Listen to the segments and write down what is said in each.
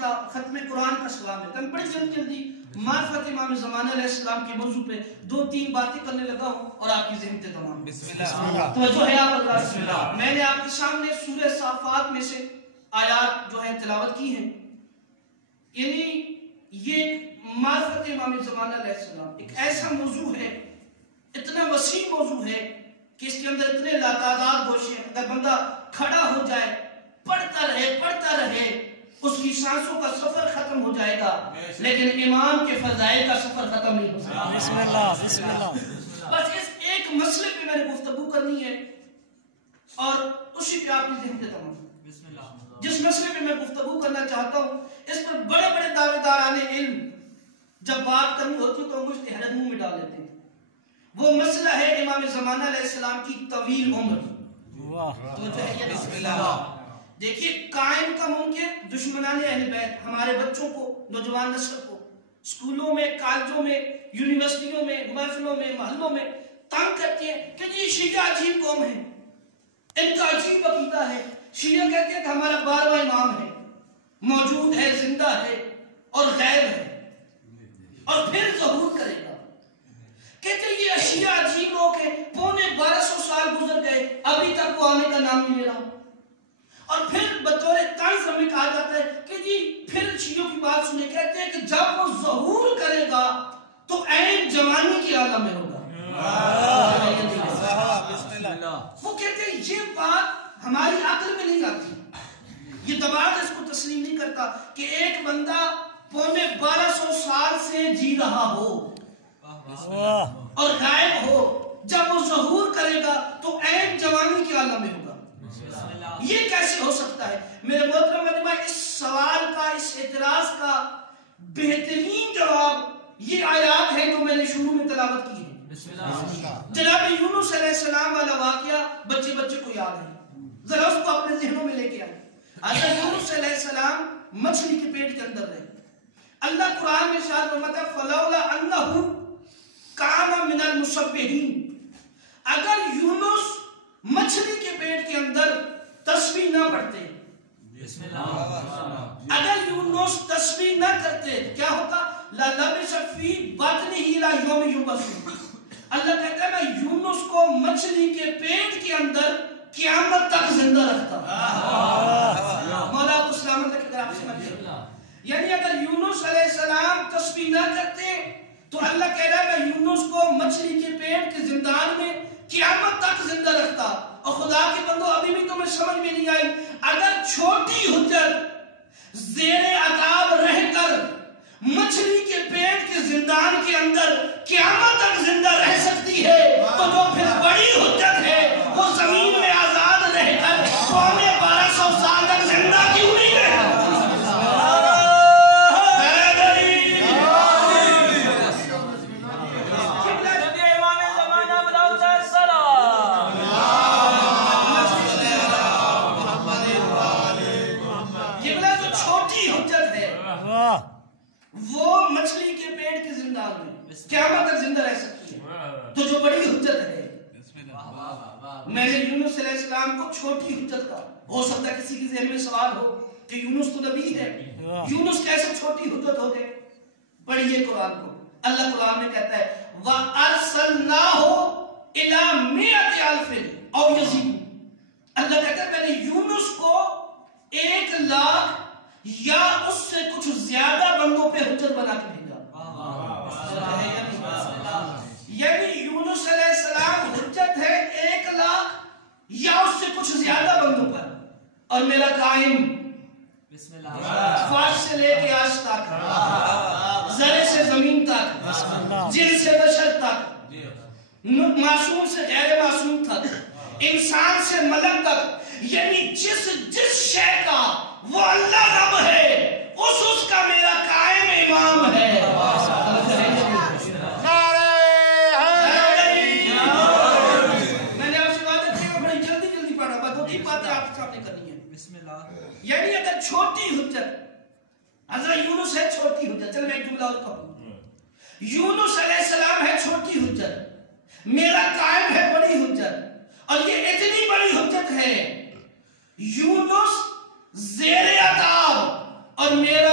کا ختم قرآن کا سوال ہے. میں بڑی جلدی معرفت امام زمانہ علیہ السلام کے موضوع پہ 2-3 باتیں کرنے لگا ہوں اور آپ کی ذہن پہ تمام. بسم اللہ. توجہ ہے آپ حضرات. میں نے آپ کے سامنے سورہ صافات میں سے آیات جو ہے تلاوت کی ہیں. یعنی یہ معرفت امام زمانہ علیہ السلام ایک ایسا موضوع ہے, اتنا وسیع موضوع ہے کہ اس کے اندر اتنے لاتعداد گوشے ہیں. اگر بندہ کھڑا ہو جائے پڑھتا رہے اس کی سانسوں کا سفر ختم ہو جائے گا, لیکن امام کے فضائل کا سفر ختم نہیں ہو سکتا. بسم اللہ. بسم اللہ. بس اس ایک مسئلے پہ میں نے گفتگو کرنی ہے اور اسی پہ آپ کی ذہن پہ تمام. جس مسئلے پہ میں گفتگو کرنا چاہتا ہوں اس پر بڑے بڑے دعوے داران علم جب بات کرنی ہوتی تو ہم اجتہاد منہ میں ڈال لیتے ہیں. وہ مسئلہ ہے امام زمانہ علیہ السلام کی طویل عمر. دیکھیے قائم کا ممکن دشمنان اہل بیت ہمارے بچوں کو, نوجوان نسل کو اسکولوں میں, کالجوں میں, یونیورسٹیوں میں, محفلوں میں, محلوں میں تنگ کرتے ہیں کہ یہ شیعہ عجیب قوم ہے, ان کا عجیب عقیدہ ہے. شیعہ کہتے ہیں کہ ہمارا 12واں امام ہے, موجود ہے, زندہ ہے اور غائب ہے اور پھر ظہور کرے گا. کہتے ہیں یہ شیعہ عجیب لوگ ہیں, 1250 سال گزر گئے ابھی تک وہ آنے کا نام نہیں لے رہا. اور پھر بطور طنز ہمیں کہا جاتا ہے کہ جی پھر شیعوں کی بات سنیں, کہتے ہیں کہ جب وہ ظہور کرے گا تو عین جوانی کی عالم میں ہوگا. وہ کہتے ہیں یہ بات ہماری عقل میں نہیں آتی, یہ دماغ اس کو تسلیم نہیں کرتا کہ ایک بندہ 1250 سال سے جی رہا ہو اور غائب ہو, جب وہ ظہور کرے گا تو عین جوانی کی عالم میں ہوگا. یہ کیسے ہو سکتا ہے؟ میرے محترم مجمع, اس سوال کا, اس اعتراض کا بہترین جواب یہ آیات ہے جو میں نے شروع میں تلاوت کی ہے. جناب یونس علیہ السلام والا واقعہ بچے کو یاد ہے, ذرا اس کو اپنے ذہنوں میں لے کے آئے. حضرت یونس علیہ السلام مچھلی کے پیٹ کے اندر رہے. اللہ قرآن میں ارشاد فرماتا ہے فلولا انہ کان من المسبحین, اگر یونس مچھلی کے پیٹ کے اندر تسبیح نہ پڑھتے, اگر یونس تسبیح نہ کرتے کیا ہوتا؟ لَلَبِثَ فِي بَطْنِهِ إِلَى يَوْمِ يُبْعَثُونَ. اللہ کہتا ہے میں یونس کو مچھلی کے پیٹ کے اندر قیامت تک زندہ رکھتا. مولا کو سلامت رکھے اگر آپ سمجھ گئے. یعنی اگر یونس علیہ السلام تسبیح نہ کرتے تو اللہ کہہ رہا ہے میں یونس کو مچھلی کے پیٹ کے زندان میں قیامت تک زندہ رکھتا. اور خدا کے بندو ابھی بھی تمہیں سمجھ میں نہیں آئی, اگر چھوٹی حجت زیر عذاب رہ کر مچھلی کے پیٹ کے زندان کے اندر قیامت تک زندہ رہ سکتی ہے تو جو پھر بڑی حجت ہے وہ زمین میں آزاد رہ کر 1250 سال تک زندہ کیوں نہیں رہے؟ وہ مچھلی کے پیٹ کے زندان میں قیامت تک زندہ رہ سکتی ہے تو جو بڑی حجت ہے. میں نے یونس علیہ السلام کو چھوٹی حجت کا, ہو سکتا ہے کسی کے ذہن میں سوال ہو کہ یونس تو نبی ہے, یونس کیسے چھوٹی حجت ہو گئے؟ پڑھیے قرآن کو. اللہ قرآن میں کہتا ہے وَأَرْسَلْنَاهُ إِلَى 100,000 أَوْ يَزِيدُونَ. اللہ کہتا ہے میں نے یونس کو 1,00,000 یا اس سے کچھ زیادہ بندوں پہ حجت بنا کے بھیجا. یعنی یونس علیہ السلام حجت ہے 1,00,000 یا اس سے کچھ زیادہ بندوں پر, اور میرا قائم فرش سے لے کے آج تک, ذرے سے زمین تک, جن سے بشر تک, معصوم سے غیر معصوم تک, انسان سے ملک تک, یعنی جس شے کا وہ اللہ رب ہے اس کا میرا قائم امام ہے. میں نے آپ سے وعدہ کیا بڑی جلدی پڑھا, بس 2-3 باتیں آپ کے سامنے کرنی ہے. یعنی اگر چھوٹی حجت حضرت یونس ہے, چھوٹی حجت, چل میں ایک جملہ اور کہوں, یونس علیہ السلام ہے چھوٹی حجت, میرا قائم ہے بڑی حجت, اور یہ اتنی بڑی حجت ہے یونس زیر عذاب اور میرا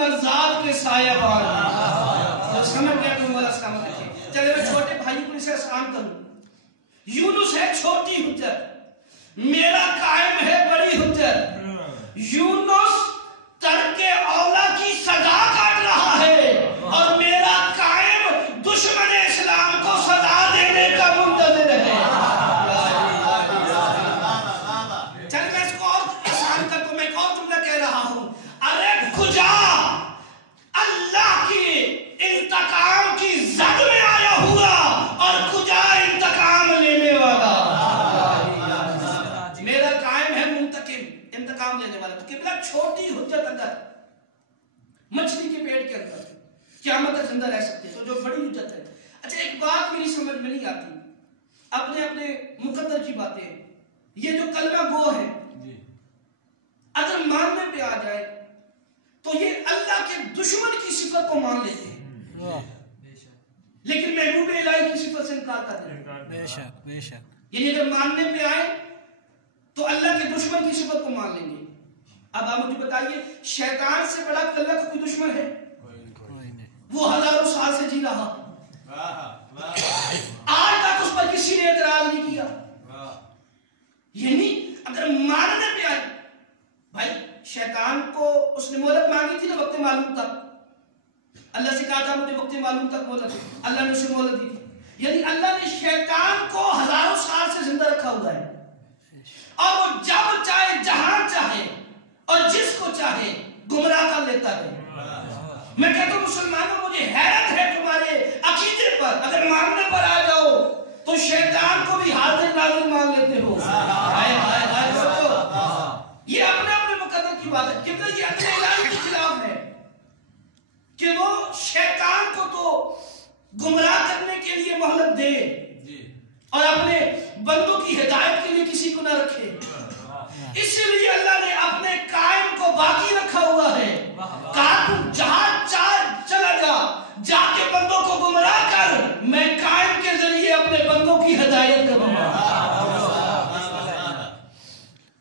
پیغمبر ذات کے سایہ بان میں، جو سمجھ گیا تو مولا سلامت رکھے۔ چلے میں چھوٹے بھائی کو اسے آسان کروں۔ یونس ہے چھوٹی حجت، میرا قائم ہے بڑی حجت۔ یونس ترک اولا کی سزا کاٹ رہا ہے اور میرا قائم دشمن اسلام کو سزا دینے کا منتظر ہے۔ چل میں اس کو اور آسان کر تو میں ایک اور جملہ کہہ رہا ہوں، ارے کجا اللہ کی انتقام کی زد میں آیا ہوا اور کجا انتقام لینے والا۔ میرا قائم ہے منتقم، انتقام لینے والا۔ تو قبلہ چھوٹی حجت اندر، مچھلی کے پیٹ کے اندر قیامت تک زندہ رہ سکتے، تو جو بڑی حجت ہے۔ اچھا ایک بات میری سمجھ میں نہیں آتی، اپنے اپنے مقدر کی باتیں، یہ جو کلمہ گو ہے اگر ماننے پہ آ جائے تو یہ اللہ کے دشمن کی صفت کو مان لیتے ہیں لیکن محبوب الہی کی صفت سے انکار کرتے ہیں۔ بے شک بے شک، یعنی اگر ماننے پہ آئے تو اللہ کے دشمن کی صفت کو مان لیں گے۔ اب آپ مجھے بتائیے شیطان سے بڑا اللہ کا کوئی دشمن ہے؟ کوئی نہیں۔ وہ ہزاروں سال سے جی رہا، آج تک اس پر کسی نے اعتراض نہیں کیا۔ یعنی اگر ماننے پہ آئے، بھائی شیطان کو اس نے مہلت مانگی تھی نا وقت معلوم تک، اللہ سے کہا تھا مجھے وقت معلوم تک مہلت، اللہ نے اسے مہلت دی تھی۔ یعنی اللہ نے شیطان کو ہزاروں سال سے زندہ رکھا ہوا ہے اور وہ جب چاہے جہاں چاہے اور جس کو چاہے گمراہ کر لیتا ہے۔ میں کہتا ہوں مسلمانوں مجھے حیرت ہے تمہارے عقیدے پر، اگر ماننے پر آ جاؤ تو شیطان کو بھی حاضر ناظر مان لیتے ہو۔ ہائے ہائے ہائے سوچو، یہ اپنے اپنے مقدر کی بات ہے۔ قبلہ یہ اپنے الہی کے خلاف ہے کہ وہ شیطان کو تو گمراہ کرنے کے لیے مہلت دے اور اپنے بندوں کی ہدایت کے لیے کسی کو نہ رکھے۔ اس لیے اللہ نے اپنے قائم کو باقی رکھا ہوا ہے، کہا تو جہاں چاہ چلا جا، جا کے بندوں کو گمراہ کر، میں قائم کے ذریعے اپنے بندوں کی ہدایت کروں گا۔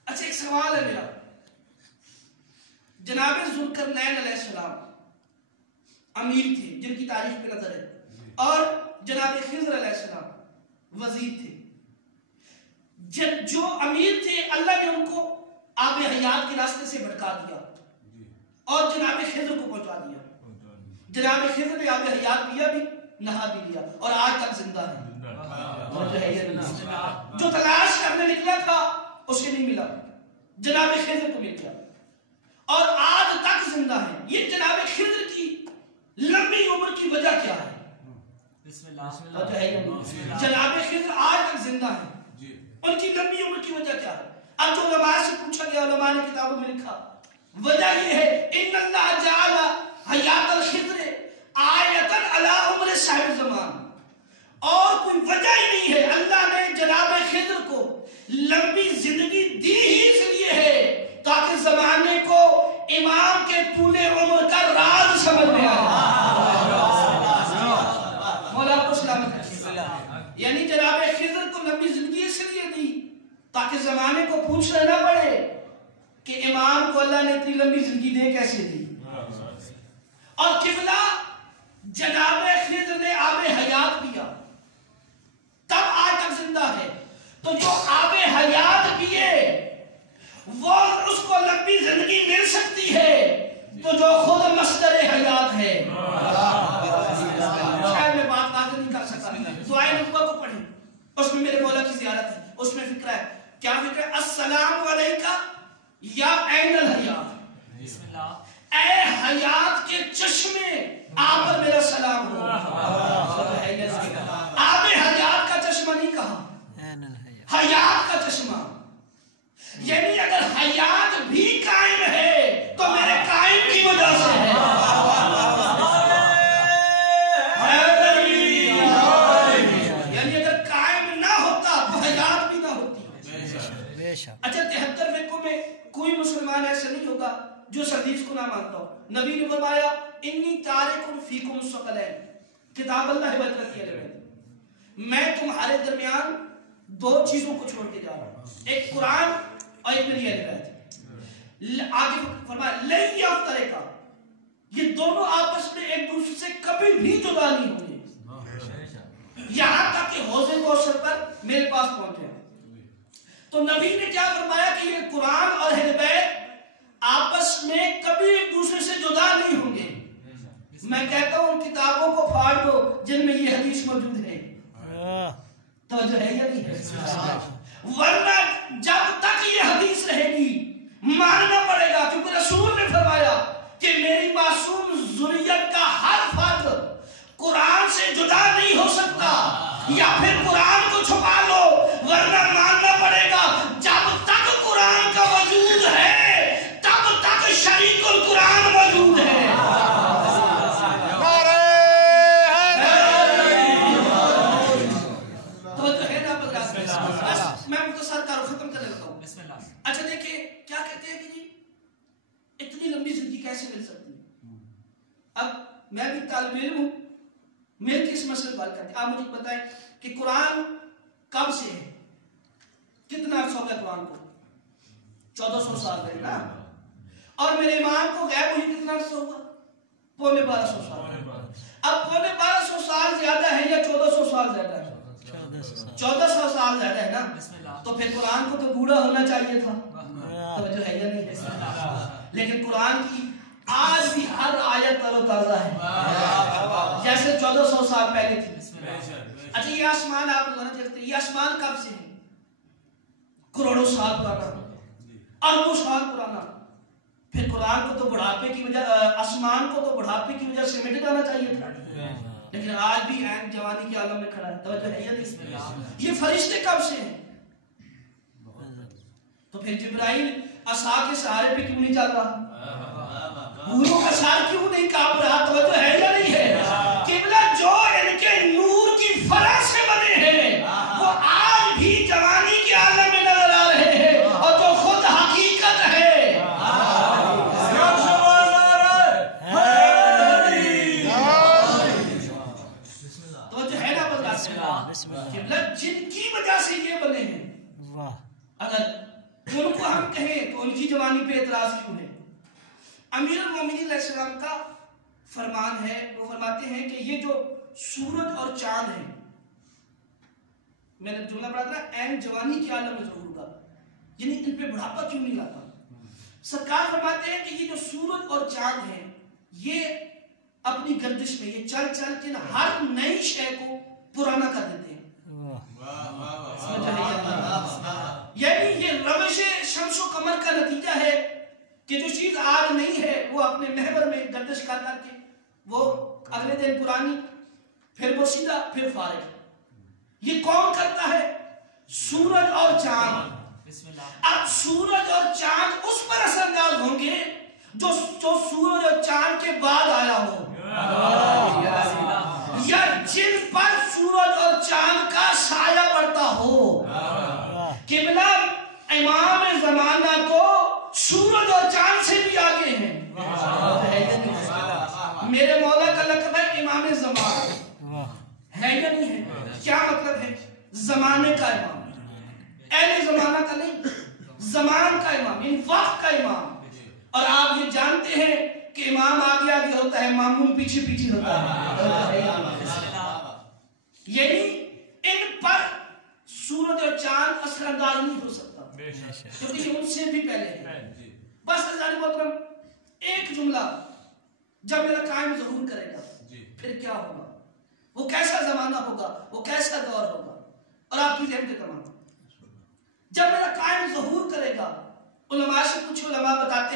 اچھا ایک سوال ہے میرا، جناب ذوالقرنین علیہ السلام امیر تھے جن کی تاریخ پہ نظر ہے، اور جناب خضر علیہ السلام وزیر تھے۔ جو امیر تھے اللہ نے ان کو آب حیات کے راستے سے بھٹکا دیا اور جناب خضر کو پہنچا دیا۔ جناب خضر نے آب حیات پیا بھی، نہا بھی لیا اور آج تک زندہ ہے۔ جو تلاش کرنے نکلا تھا اسے نہیں ملا، جناب خضر کو مل گیا اور آج تک زندہ ہے۔ یہ جناب خضر کی لمبی عمر کی وجہ کیا ہے؟ جناب خضر آج تک زندہ ہے، ان کی لمبی عمر کی وجہ کیا ہے؟ اب جو علماء سے پوچھا گیا، علماء نے کتابوں میں لکھا، وجہ یہ ہے ان اللہ جعل حیات الخضر آیتاً علی عمر صاحب زمان، اور کوئی وجہ ہی نہیں ہے، اللہ نے جناب خضر کو لمبی زندگی دی ہی اس لیے ہے تاکہ زمانے کو امام کے طول عمر کا راز سمجھ میں آئے۔ مولا کو سلامت رکھیے۔ یعنی جناب خضر کو لمبی زندگی اس لیے دی تاکہ زمانے کو پوچھنا نہ پڑے کہ امام کو اللہ نے اتنی لمبی زندگی دے کیسے دی۔ اور قبلہ جناب خضر نے آب حیات پیا تب آج تک زندہ ہے، تو جو آب حیات پیے وہ اس کو لمبی زندگی مل سکتی ہے، تو جو خود مصدر حیات ہے۔ شاید میں بات واضح نہیں کر سکتا، دعائے نبوہ کو پڑھیں، اس میں میرے مولا کی زیارت ہے، اس میں فکرہ ہے، کیا فکر ہے؟ السلام علیکہ یا عین الحیات، اے حیات کے چشمے آپ پر میرا سلام ہو۔ آب حیات کا چشمہ نہیں کہا، حیات کا چشمہ، یعنی اگر حیات بھی قائم ہے تو میرے قائم کی وجہ سے ہے۔ یعنی اگر قائم نہ ہوتا تو حیات بھی نہ ہوتی۔ اچھا 73 فرقوں میں کوئی مسلمان ایسا نہیں ہوگا جو اس حدیث کو نہ مانتا ہو۔ نبی نے فرمایا انی تارک فیکم الثقلین، کتاب اللہ وترکی علیہ، میں تمہارے درمیان دو چیزوں کو چھوڑ کے جا رہا ہوں، ایک قرآن اور ایک میری روایت۔ آگے فرمایا لن یفترقا، یہ دونوں آپس میں ایک دوسرے سے کبھی بھی جدا نہیں ہوں گے یہاں تک کہ حوض کوثر پر میرے پاس پہنچے. تو نبی نے کیا فرمایا کہ یہ قرآن اور اہل بیت آپس میں کبھی ایک دوسرے سے جدا نہیں ہوں گے. میں کہتا ہوں ان کتابوں کو پھاڑ دو جن میں یہ حدیث موجود ہے. توجہ ہے یا نہیں ہے؟ ورنہ جب تک یہ حدیث رہے گی ماننا پڑے گا، کیونکہ رسول نے فرمایا کہ میری معصوم ذریت کا ہر فرد قرآن سے جدا نہیں ہو سکتا. یا پھر قرآن کو چھپا لو، ورنہ ماننا پڑے گا جب تک قرآن کا وجود ہے تب تک شریک القرآن موجود ہے. میں مختصر کارو ختم کر لیتا ہوں. اچھا دیکھیں کیا کہتے ہیں کہ جی اتنی لمبی زندگی کیسے مل سکتی ہے. اب میں بھی طالب علم ہوں، میرے کس مسئلے بات کرتے ہیں. آپ مجھے بتائیں کہ قرآن کب سے ہے؟ کتنا عرصہ ہو گیا قرآن کو؟ 1400 سال ہے نا. اور میرے ایمان کو غیب ہوئی کتنا عرصہ ہوگا؟ 1250 سال. اب 1250 سال زیادہ ہے یا 1400 سال زیادہ ہے؟ 1400 سال زیادہ ہے نا. تو پھر قرآن کو تو بوڑھا ہونا چاہیے تھا. توجہ ہے یا نہیں ہے؟ لیکن قرآن کی آج بھی ہر آیت تر و تازہ ہے جیسے 1400 سال پہلے تھی. اچھا یہ آسمان آپ لوگ دیکھتے ہیں، یہ آسمان کب سے ہے؟ کروڑوں سال پرانا، اربوں سال پرانا. پھر قرآن کو تو بڑھاپے کی وجہ، آسمان کو تو بڑھاپے کی وجہ سے مٹ جانا چاہیے تھا، لیکن آج بھی عین جوانی کے عالم میں کھڑا ہے. توجہ ہے یا نہیں؟ یہ فرشتے کب سے ہیں؟ تو پھر جبرائیل عصا کے سہارے پہ کیوں نہیں چل رہا؟ حوروں کا سار کیوں نہیں کانپ رہا؟ توجہ ہے یا نہیں ہے؟ قبلہ جو ان کے نور کی فرح سے بنے ہیں وہ آج بھی جوانی کے عالم میں نظر آ رہے ہیں، اور جو خود حقیقت ہے توجہ ہے نا قبلہ جن کی وجہ سے یہ بنے ہیں. اگر ان کو ہم کہیں تو ان کی جوانی پہ اعتراض کیوں ہے؟ امیر المومنین علیہ السلام کا فرمان ہے، وہ فرماتے ہیں کہ یہ جو سورج اور چاند ہیں، میں نے جملہ پڑھا تھا عین جوانی کے عالم میں ضرور ہوگا، یعنی ان پہ بڑھاپا کیوں نہیں لاتا. سرکار فرماتے ہیں کہ یہ جو سورج اور چاند ہیں یہ اپنی گردش میں یہ چل چل کے ہر نئی شے کو پرانا کر دیتے ہیں. یعنی یہ روش شمس و قمر کا نتیجہ ہے کہ جو چیز آج نہیں ہے وہ اپنے محور میں گردش کر کر کے وہ اگلے دن پرانی، پھر وہ سیدھا، پھر فارغ. یہ کون کرتا ہے؟ سورج اور چاند. اب سورج اور چاند اس پر اثر انداز ہوں گے جو سورج اور چاند کے بعد آیا ہو، یا جن پر سورج اور چاند کا سایہ پڑتا ہو. قبلہ امام زمانہ تو سورج اور چاند سے بھی آگے ہیں. میرے مولا کا لقب ہے امام زمانہ، ہے یا نہیں ہے؟ کیا مطلب ہے؟ زمانے کا امام، اہل زمانہ کا نہیں، زمان کا امام، ان وقت کا امام. اور آپ یہ جانتے ہیں کہ امام آگے آگے ہوتا ہے، مامون پیچھے پیچھے ہوتا ہے. یعنی ان پر سورج اور چاند اثر انداز نہیں ہو سکتا کیونکہ یہ ان سے بھی پہلے ہے. بس عزیزان محترم ایک جملہ، جب میرا قائم ظہور کرے گا پھر کیا ہوگا، وہ کیسا زمانہ ہوگا، وہ کیسا دور ہوگا. اور آپ کی ذہن کے تمام جب میرا قائم ظہور کرے گا، علماء سے کچھ علماء بتاتے